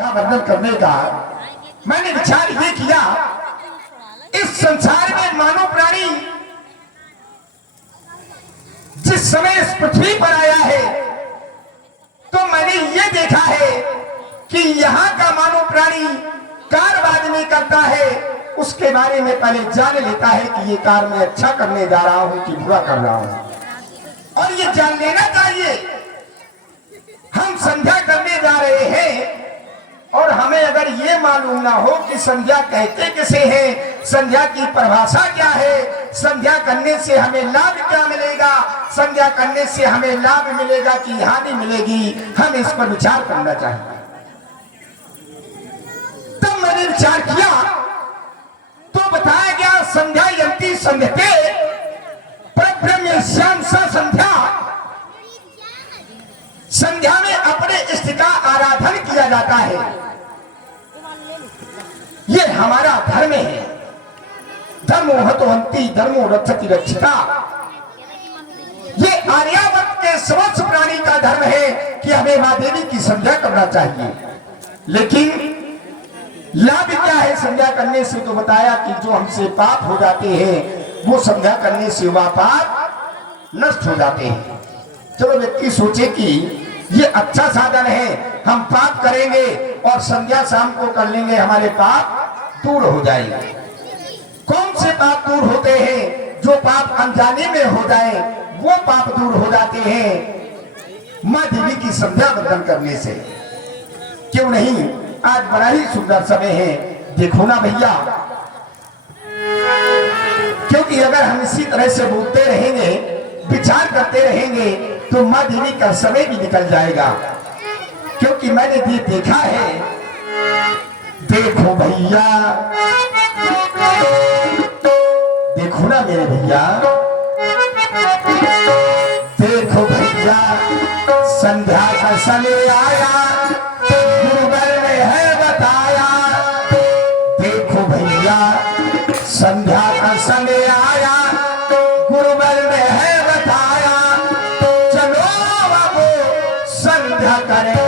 संध्या वंदन करने का मैंने विचार ये किया, इस संसार में मानव प्राणी जिस समय इस पृथ्वी पर आया है तो मैंने ये देखा है कि यहाँ का मानव प्राणी कार नहीं करता है, उसके बारे में पहले जान लेता है कि ये कार में अच्छा करने जा रहा हूं कि बुरा कर रहा हूं। और ये जान लेना चाहिए हम संध्या करने जा रहे हैं और हमें अगर ये मालूम ना हो कि संध्या कहते किसे हैं, संध्या की परिभाषा क्या है, संध्या करने से हमें लाभ क्या मिलेगा, संध्या करने से हमें लाभ मिलेगा कि हानि मिलेगी, हम इस पर विचार करना चाहिए। तब मैंने विचार किया तो बताया गया संध्या यंती संध्यते परब्रह्म श्याम सा संध्या, संध्या में अपने इष्ट का आराधन किया जाता है। ये हमारा धर्म है। धर्मो हतोहंति धर्मो रक्षति रक्षिता। ये आर्यावर्त के समस्त प्राणी का धर्म है कि हमें मां देवी की संध्या करना चाहिए। लेकिन लाभ क्या है संध्या करने से? तो बताया कि जो हमसे पाप हो जाते हैं वो संध्या करने से वह पाप नष्ट हो जाते हैं। चलो व्यक्ति सोचे कि ये अच्छा साधन है, हम पाप करेंगे और संध्या शाम को कर लेंगे, हमारे पाप दूर हो जाएंगे। कौन से पाप दूर होते हैं? जो पाप अनजाने में हो जाए वो पाप दूर हो जाते हैं मां देवी की संध्या वंदन करने से। क्यों नहीं? आज बड़ा ही सुंदर समय है, देखो ना भैया। क्योंकि अगर हम इसी तरह से बोलते रहेंगे, विचार करते रहेंगे तो मां देवी का समय भी निकल जाएगा। क्योंकि मैंने ये देखा है, देखो भैया, देखो ना मेरे भैया, देखो भैया संध्या का समय आया, गुरुवर ने है बताया। देखो भैया संध्या का समय आया, गुरुवर ने है बताया। चलो बाबू संध्या करें।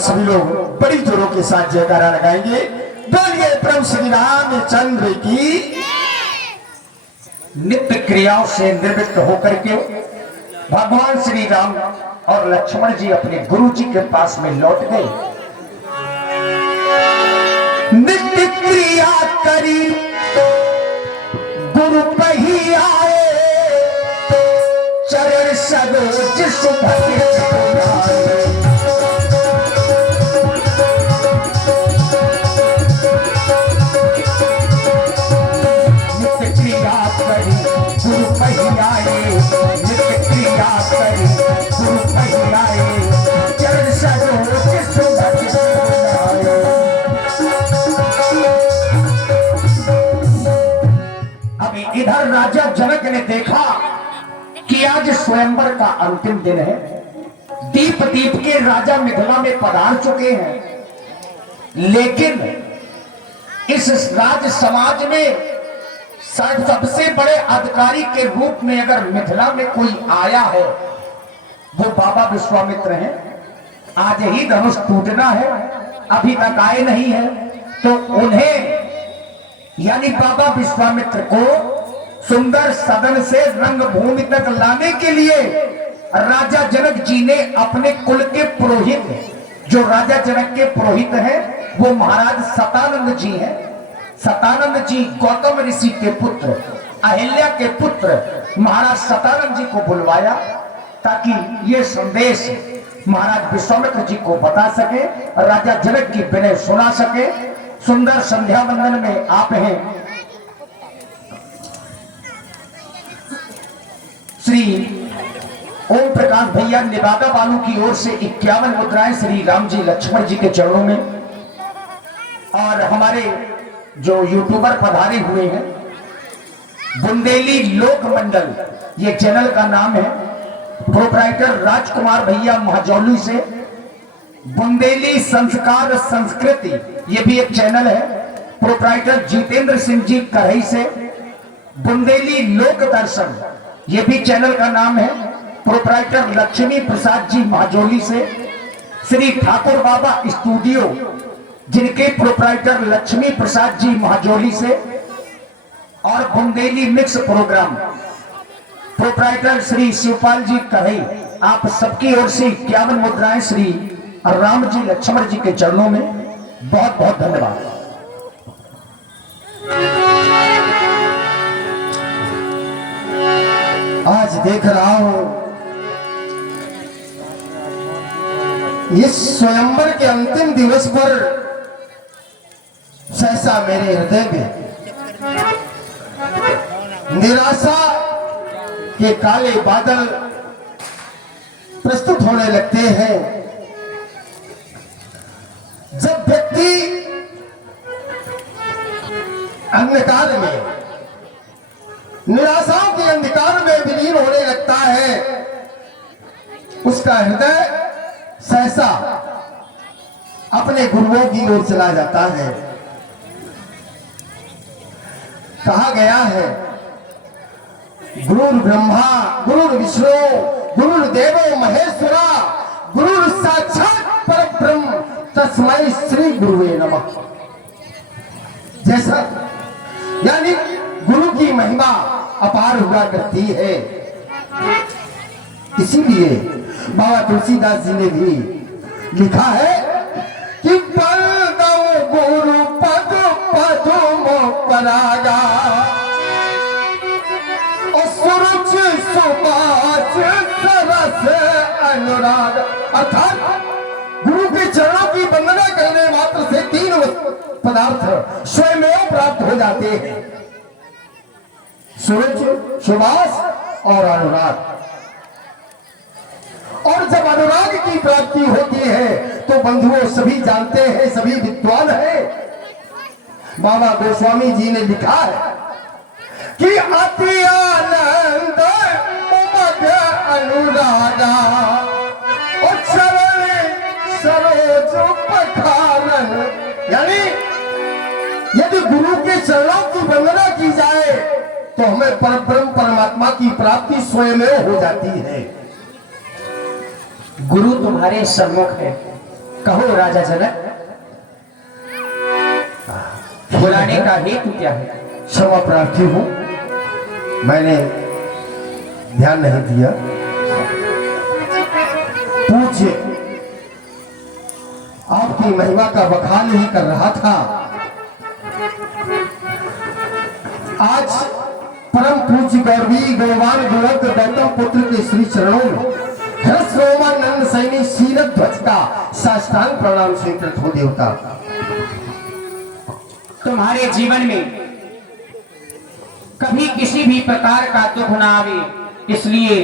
सभी लोग बड़ी जोरों के साथ जयकारा लगाएंगे। बोलिए प्रभु श्री रामचंद्र की। नित्य क्रियाओं से निवृत्त होकर के भगवान श्री राम और लक्ष्मण जी अपने गुरु जी के पास में लौट गए। नित्य क्रिया करी गुरु पही आए, चरण सरोज सुभगे इधर राजा जनक ने देखा कि आज स्वयंवर का अंतिम दिन है। दीप दीप के राजा मिथिला में पधार चुके हैं, लेकिन इस राज समाज में सबसे बड़े अधिकारी के रूप में अगर मिथिला में कोई आया है वो बाबा विश्वामित्र हैं। आज ही धनुष टूटना है, अभी तक आए नहीं है, तो उन्हें यानी बाबा विश्वामित्र को सुंदर सदन से रंगभूमि तक लाने के लिए राजा जनक जी ने अपने कुल के पुरोहित, जो राजा जनक के पुरोहित हैं वो महाराज सतानंद जी हैं। सतानंद जी गौतम ऋषि के पुत्र, अहिल्या के पुत्र महाराज सतानंद जी को बुलवाया ताकि ये संदेश महाराज विश्वामित्र जी को बता सके, राजा जनक की विनय सुना सके। सुंदर संध्या वंदन में आप हैं श्री ओम प्रकाश भैया निवादा बालू की ओर से 51 मुद्राएं श्री राम जी लक्ष्मण जी के चरणों में, और हमारे जो यूट्यूबर पधारे हुए हैं बुंदेली लोक मंडल, ये चैनल का नाम है, प्रोप्राइटर राजकुमार भैया महाजौली से, बुंदेली संस्कार संस्कृति ये भी एक चैनल है, प्रोप्राइटर जितेंद्र सिंह जी करही से, बुंदेली लोक दर्शन ये भी चैनल का नाम है, प्रोप्राइटर लक्ष्मी प्रसाद जी महाजोली से, श्री ठाकुर बाबा स्टूडियो जिनके प्रोप्राइटर लक्ष्मी प्रसाद जी महाजोली से, और Bundeli mix programme proprietor Shri Shivpal ji Karhi, आप सबकी ओर से 51 मुद्राएं श्री राम जी लक्ष्मण जी के चरणों में। बहुत बहुत धन्यवाद। आज देख रहा हूं इस स्वयंवर के अंतिम दिवस पर सहसा मेरे हृदय में निराशा के काले बादल प्रस्तुत होने लगते हैं। जब व्यक्ति अंधकार में, निराशाओं के अंधकार में विलीन होने लगता है, उसका हृदय सहसा अपने गुरुओं की ओर चला जाता है। कहा गया है गुरुर् ब्रह्मा गुरुर् विष्णु गुरुर्देवो महेश्वरा गुरुर् साक्षात परब्रह्म तस्मै श्री गुरुवे नमः। जैसा यानी गुरु की महिमा अपार हुआ करती है, इसीलिए बाबा तुलसीदास जी ने भी लिखा है कि पल दो गुरु पद पदुम परागा और सुरुच सुबास सरस अनुराग। अर्थात गुरु के चरणों की वंदना करने मात्र से 3 पदार्थ स्वयं प्राप्त हो जाते हैं, सूरज, सुबास और अनुराग। और जब अनुराग की प्राप्ति होती है तो बंधुओं सभी जानते हैं, सभी विद्वान हैं, बाबा गोस्वामी जी ने लिखा है कि अति आनंद उमग अनुरागा और चरण सरोज पठारन। यानी यदि गुरु के चरणों की वंदना की जाए तो हमें परब्रह्म परमात्मा की प्राप्ति स्वयं हो जाती है। गुरु तुम्हारे सम्मुख है, कहो राजा जनक, बुलाने का हेतु क्या है? क्षमा प्रार्थी हूँ, मैंने ध्यान नहीं दिया। पूज्य आपकी महिमा का बखान ही कर रहा था। आज परम पूज्य गौरवी गौरवान गोरख गौतम पुत्र के श्री चरणों में हर्ष रोमानंद सैनी शीरक ध्वज का साष्टांग प्रणाम स्वीकृत हो देवता। तुम्हारे जीवन में कभी किसी भी प्रकार का दुख ना आवे, इसलिए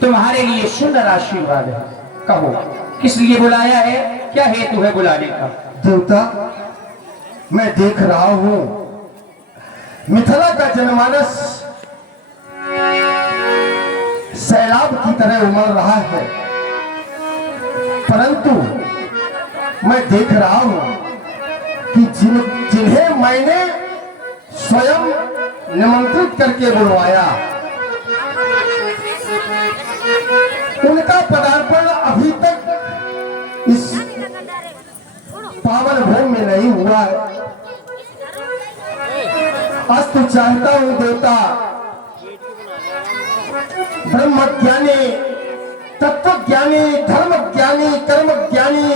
तुम्हारे लिए सुंदर आशीर्वाद है। कहो किस लिए बुलाया है, क्या हेतु है बुलाने का? देवता, मैं देख रहा हूं मिथिला का जनमानस सैलाब की तरह उमड़ रहा है, परंतु मैं देख रहा हूं कि जिन्हें मैंने स्वयं निमंत्रित करके बुलवाया, उनका पदार्पण अभी तक इस पावन भूमि में नहीं हुआ है। अस्तु चाहता हूं देवता, ब्रह्म ज्ञानी, तत्व ज्ञानी, धर्म ज्ञानी, कर्म ज्ञानी,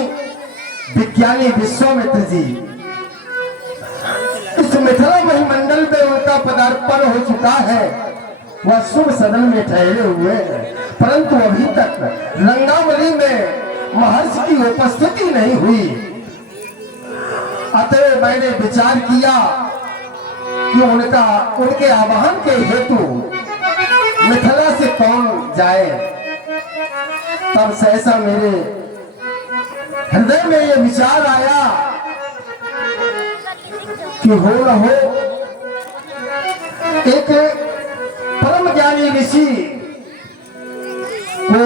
विज्ञानी विश्वामित्र जी, इस मिथिला महिमंडल में उनका पदार्पण हो चुका है। वह शुभ सदन में ठहरे हुए हैं, परंतु अभी तक रंगावली में महर्षि की उपस्थिति नहीं हुई। अतः मैंने विचार किया कि उनके आवाहन के हेतु मिथिला से कौन जाए। तब सहसा मेरे हृदय में यह विचार आया कि हो न हो एक परम ज्ञानी ऋषि को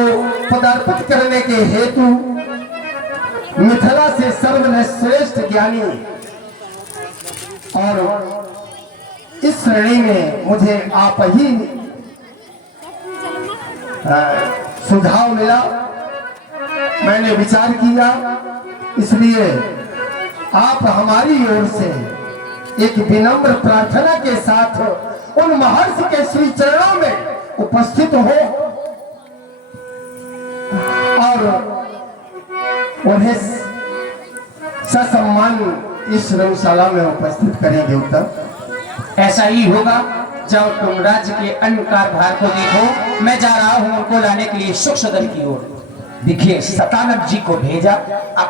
पदार्पित करने के हेतु मिथिला से सर्वश्रेष्ठ ज्ञानी और इस श्रेणी में मुझे आप ही सुझाव मिला। मैंने विचार किया, इसलिए आप हमारी ओर से एक विनम्र प्रार्थना के साथ उन महर्षि के श्री चरणों में उपस्थित हो और उन्हें ससम्मान इस रंगशाला में उपस्थित करें देवता। ऐसा ही होगा। जब तुम राज्य के अन्य कार्यभार को देखो, मैं जा रहा हूं उनको लाने के लिए सुख सदन की ओर। देखिए सतानंद जी को भेजा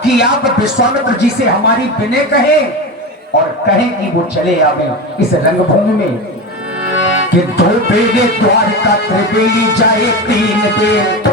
कि आप विश्वामित्र जी से हमारी विनय कहें और कहें कि वो चले आवे इस रंगभूमि में कि 2 बेले द्वारका त्रिवेणी जाए 3 बेर।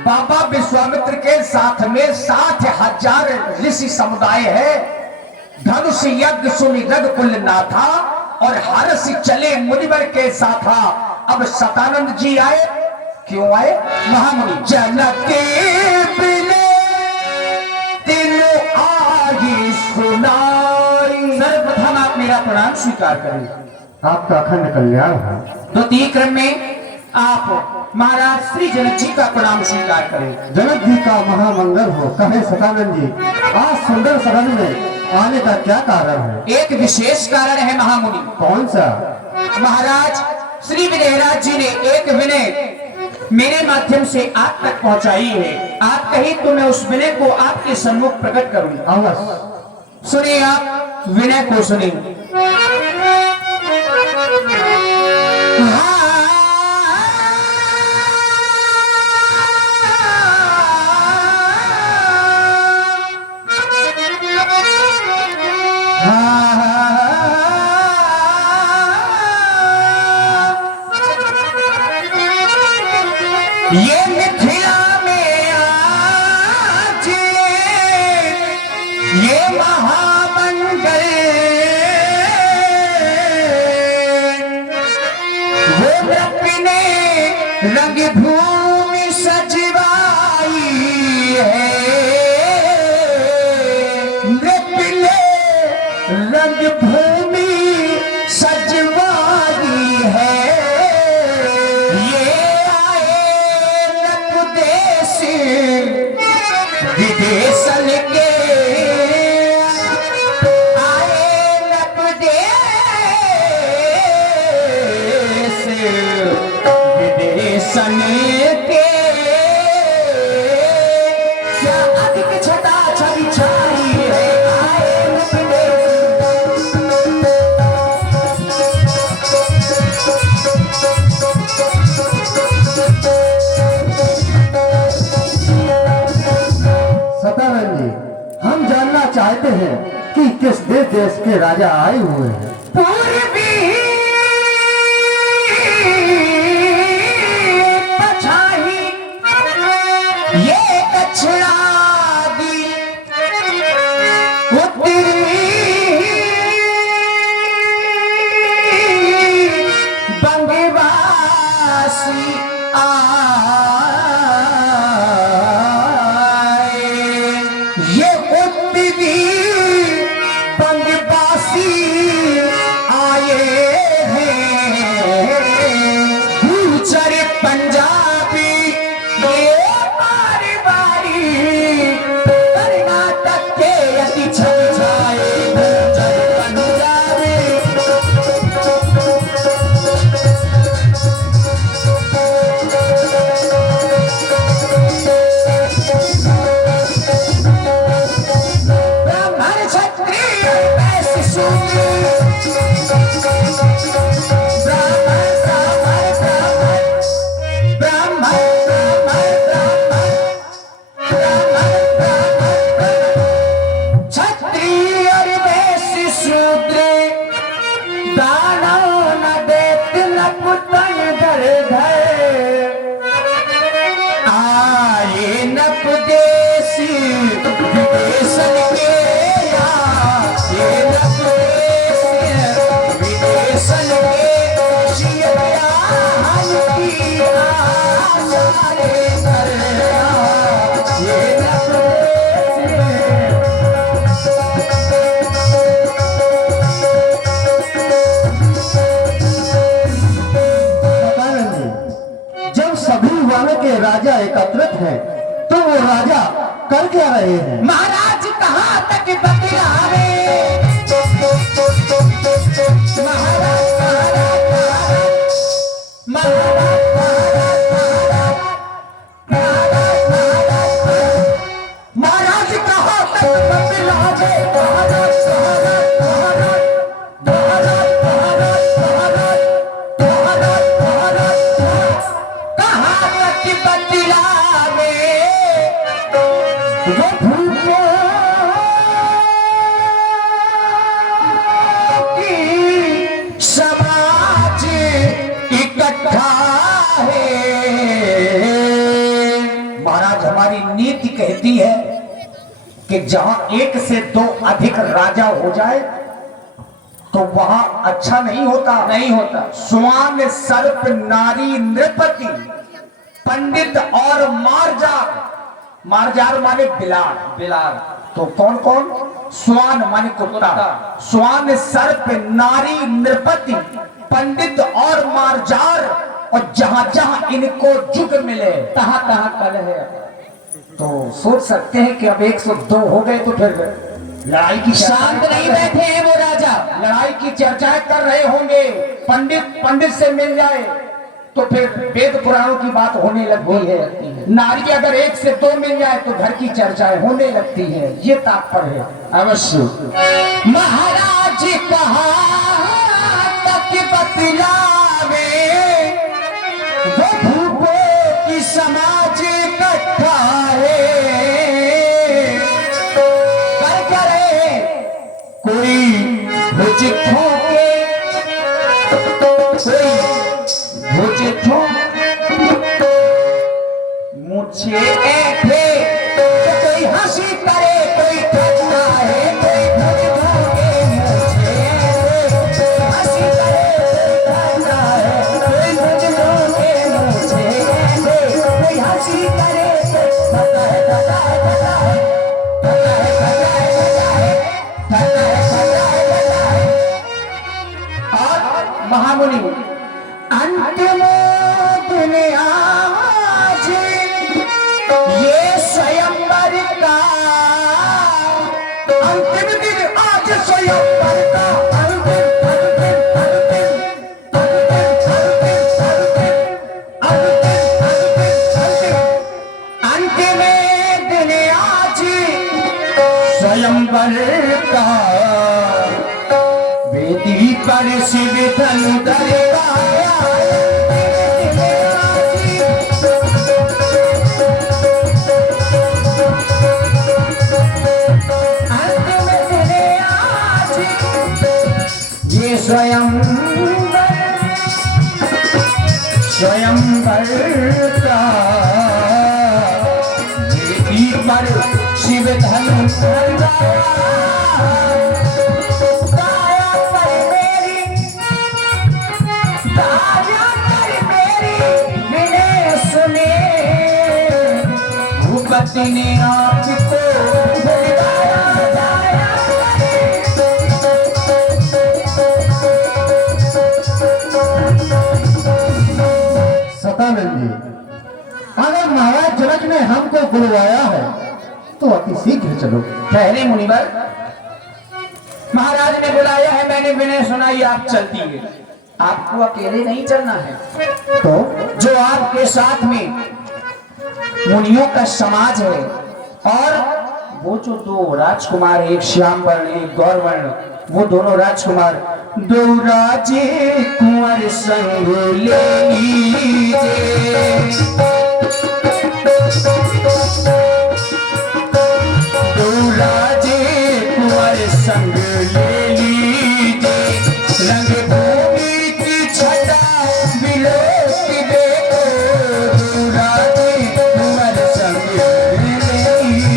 बाबा विश्वामित्र के साथ में 60,000 ऋषि समुदाय है। धनुष यज्ञ सुनि रघुकुल नाथा और हर्ष चले मुनिवर के साथ। अब सतानंद जी आए, क्यों आए? महामुनि जनक के बिने दिल आही सुनाई। सर्वप्रथम आप मेरा प्रणाम स्वीकार करें। आपका अखंड कल्याण हो। द्वितीय क्रम में आप महाराज श्री जनक जी का प्रणाम स्वीकार करें। जनक जी का महामंगल हो। कहे सतानंद जी, आज सुंदर सदन में आने का क्या कारण है? एक विशेष कारण है महामुनि। कौन सा? महाराज श्री विनयराज जी ने एक विनय मेरे माध्यम से आप तक पहुंचाई है। आप कहीं तो मैं उस विनय को आपके सम्मुख प्रकट करूं। अवश्य। सुनिए, आप विनय को सुनिए। ये मिथिला में आज ये महामंगल वो अपने रंग भूमि सजवाई है, अपने रंग भूमि सजवाई है। विदेशन के आए विदेश विदेशन के क्या अधिक छटा छवि छाई है, आए सतानंद जी, हम जानना चाहते हैं कि किस देश के राजा आए हुए हैं। पूर्वी पछाई ये कछड़ा दी उत्तरी बंगवासी आए, ये उत्तरी बंगवासी आए हैं। गुर्जर पंजाबी ये बारी कर्नाटक के अति छाए गुर्जर पंजाबी। ब्राह्मण क्षत्रिय वैश्य शूद्र, क्षत्रिय और वैश्य शूद्र दानव न देत न पुतन धर आए नप देसी विदेशन के ये नप देसी विदेशन के जिया हम की आशारे कर ये नप सतानंद जी, जब सभी वालों के राजा एकत्रित हैं, तो वो राजा कर क्या रहे हैं? महाराज कहाँ तक बतलावे, महाराज महाराज कहाँ तक बतलावे, कहाँ तक बतलावे वो भूखों की समाज इकट्ठा है। महाराज हमारी नीति कहती है कि जहां एक से दो अधिक राजा हो जाए तो वहां अच्छा नहीं होता। स्वान सर्प नारी नृपति पंडित और मारजार माने बिलार तो कौन स्वान माने कुत्ता, स्वान सर्प नारी नृपति पंडित और मारजार, और जहां जहां इनको जुग मिले तहां तहां कल है। तो सोच सकते हैं कि अब 102 हो गए तो फिर लड़ाई की शांत नहीं बैठे हैं वो राजा, लड़ाई की चर्चाएं कर रहे होंगे। पंडित से मिल जाए तो फिर वेद पुराणों की बात होने लगती है। नारी अगर 1 से 2 मिल जाए तो घर की चर्चाएं होने लगती है। ये तात्पर्य है। अवश्य। महाराज कहाँ तक बतलावे वो भूखों की समाज इकट्ठा है। कर करे कोई भुज ठोके, कोई भुज ठोके मूछे ऐठे तो कोई हंसी करे कोई ठगता है कोई भुजों के मूछे ऐठे हंसी करे कोई ठगता है कोई भुजों के मूछे ऐठे कोई हंसी करे ठगता है ठगता है ठगता है ठगता है ठगता है ठगता है ठगता है ठगता है। और महामुनि अंतिम दिन आज ये स्वयंवर का अंतिम दिन आज स्वयंवर का अंतिम अंतिम अंतिम अंतिम अंतिम अंतिम दिन आज स्वयंवर का वेदी पर शिव धनु दरबाया ये स्वयंवर का वेदी पर शिव धनु भूपति ने आपको बुलाया जाया सतानंद जी, अगर महाराज जनक ने हमको बुलवाया है तो अति शीघ्र चलो। ठहरे मुनिवर, महाराज ने बुलाया है, मैंने विनय सुनाई, आप चलती है। आपको अकेले नहीं चलना है, तो जो आपके साथ में मुनियों का समाज है और वो जो दो राजकुमार, एक श्याम वर्ण एक गौर वर्ण, वो दोनों राजकुमार दो राजे कुंवर संग ले लीजिए, दो राजे कुंवर संग ले लीजिए, रंग भूमि की छटा बिलोक देखो, दो राजे कुंवर संग ले लीजिए।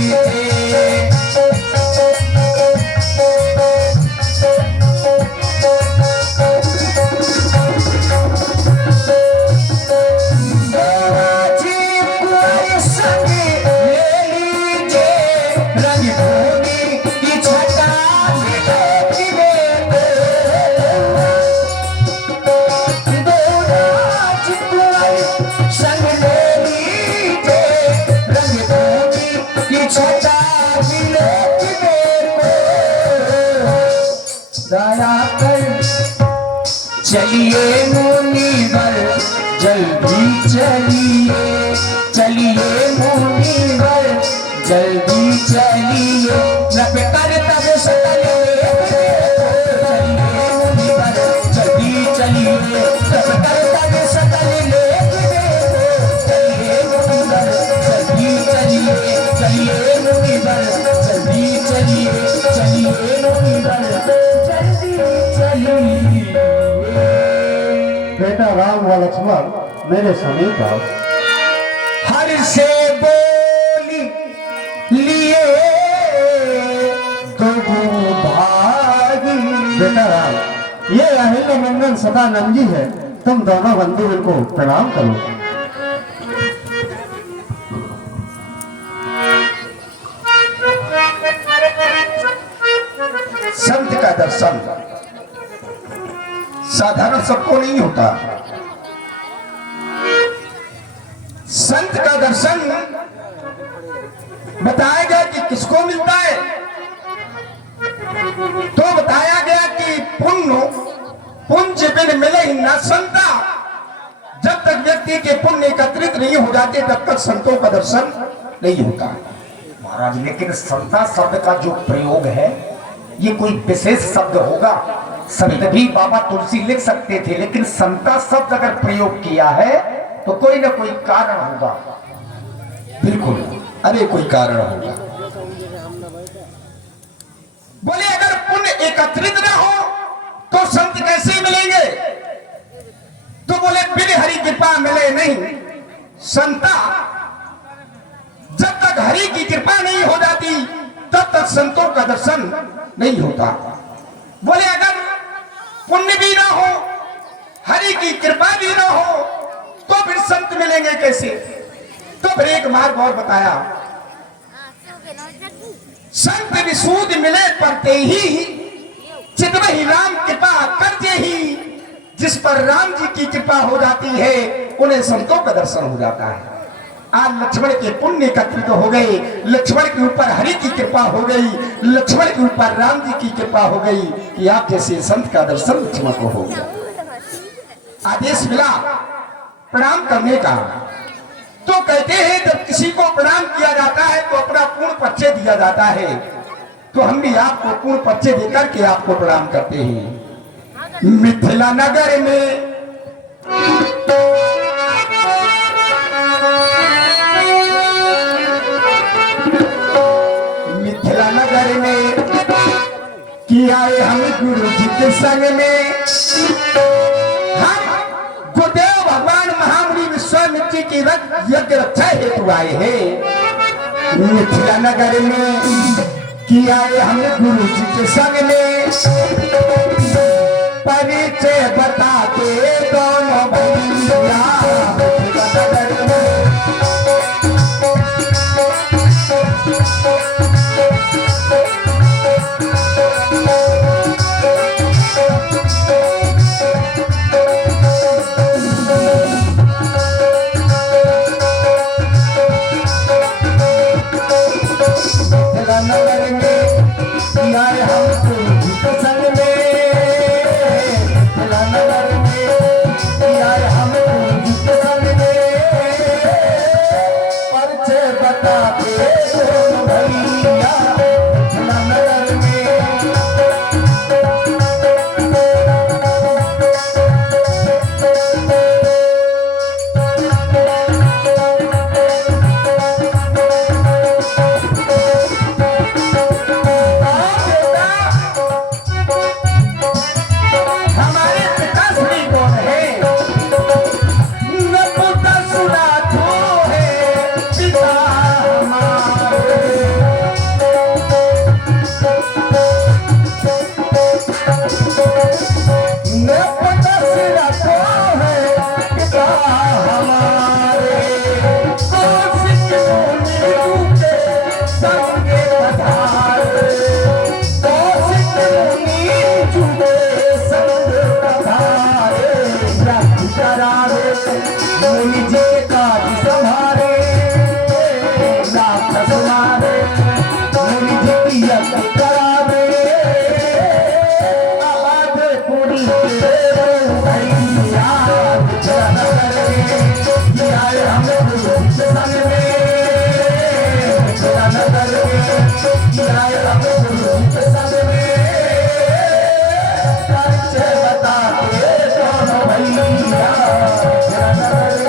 चलिए मुनिवर जल्दी चलिए, चलिए मुनिवर जल्दी चलिए, नप कर तब सकल चलिए मुनिवर जल्दी चलिए, नप कर तब सकल चलिए मुनिवर जल्दी चलिए, चलिए मुनिवर जल्दी चलिए, चलिए मुनिवर जल्दी चलिए। बेटा राम व लक्ष्मण मेरे समीप आओ। हर से बोली लिए तो भागी। बेटा राम, ये अहिल्या नंदन सदानंद जी है, तुम दोनों बंधु इनको प्रणाम करो। संत का दर्शन साधारण सबको नहीं होता। संत का दर्शन बताया गया कि किसको मिलता है, तो बताया गया कि पुण्य बिन मिले ही न संता। जब तक व्यक्ति के पुण्य एकत्रित नहीं हो जाते तब तक संतों का दर्शन नहीं होता। महाराज, लेकिन संता शब्द का जो प्रयोग है ये कोई विशेष शब्द होगा। संत भी बाबा तुलसी लिख सकते थे, लेकिन संता शब्द अगर प्रयोग किया है तो कोई ना कोई कारण होगा। बिल्कुल, अरे कोई कारण होगा। बोले अगर पुण्य एकत्रित ना हो तो संत कैसे मिलेंगे? तो बोले बिन हरि कृपा मिले नहीं संता। तक हरि की कृपा नहीं हो जाती तब तक संतों का दर्शन नहीं होता। बोले अगर पुण्य भी ना हो, हरि की कृपा भी ना हो, तो फिर संत मिलेंगे कैसे? तो फिर एक मार्ग और बताया, संत विसूद मिले परते ही, चितवही राम कृपा करते ही। जिस पर राम जी की कृपा हो जाती है उन्हें संतों का दर्शन हो जाता है। आज लक्ष्मण के पुण्य एकत्रित हो गए, लक्ष्मण के ऊपर हरि की कृपा हो गई, लक्ष्मण के ऊपर राम जी की कृपा हो गई कि आप जैसे संत का दर्शन लक्ष्मण को हो गया। आदेश मिला प्रणाम करने का। तो कहते हैं जब किसी को प्रणाम किया जाता है तो अपना पूर्ण परिचय दिया जाता है। तो हम भी आपको पूर्ण परिचय देकर के आपको प्रणाम करते हैं। मिथिला नगर में किया है हम गुरु जी के संग में, हम गुरुदेव भगवान महामुनि विश्वामित्र जी की यज्ञ रक्षा हेतु आए हैं मिथिला नगर में। किया है हम गुरु जी के संग में, परिचय बताते दोनों भैया मिथिला नगर में। नगर में किया है हम गुरु जी के संग में, नगर में किया है हम गुरु जी के संग में, परिचय बताते दोनों भैया नगर में। मुनि जी के काज संभारे, राक्षस मारे, मुनि जी की यज्ञ करावे, आवाज पूरी भैया नगर में। किया है हम गुरु जी के संग में, नगर में किया है हम गुरु जी के संग में, परिचय बताते दोनों भैया नगर